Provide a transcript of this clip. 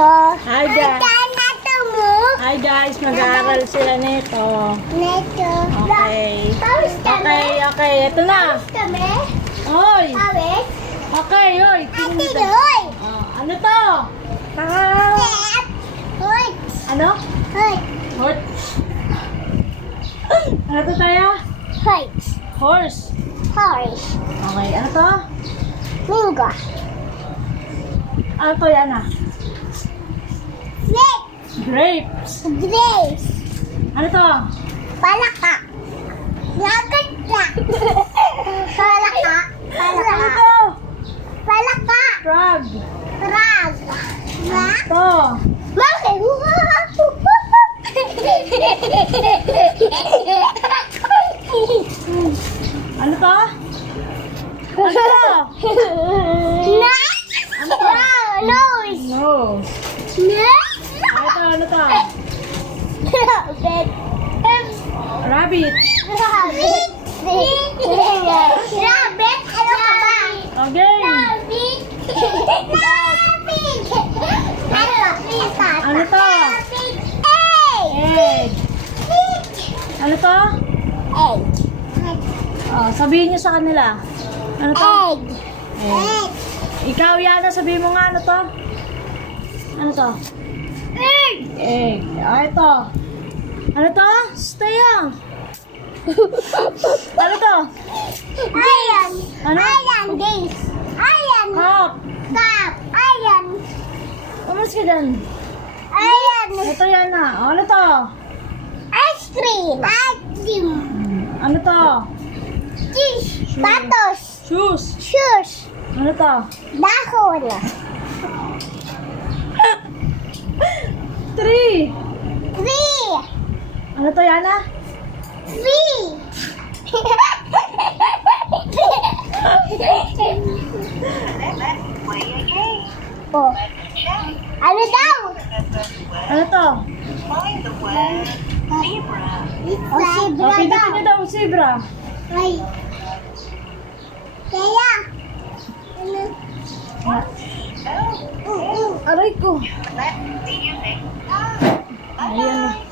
Hi guys. Hi guys, mag-aaral sila nito. Okay. Okay. Ito na. Hoy. Okay, hoy. Ano to? Ano? Horse. Ano to tayo? Horse. Okay, ano to? Ano to yan ah? Grapes. Ano to? Palaka. Ano to? Frog. Ano to? Ano to? Nose. Ano to? Rabbit. Okay. Ano to? Egg. Ano to? Oh, sabihin niyo sa kanila. Ano to? Egg. Ikaw, Yana, sabihin mo nga ano to? Ano to? Egg. Ah, ito. Ano to? Stay on. Ano to? Ano? Cup. Umas ka dyan. Ito yan na. Ano to? Ice cream. Ano to? Patos. Shoes. Ano to? Dahon. Tree. Ano to, Yana? Oh. Ano daw? Ano to? Zebra Pindutin daw. niyo daw, zebra. Ay. Kaya. Aray ko. Ayan.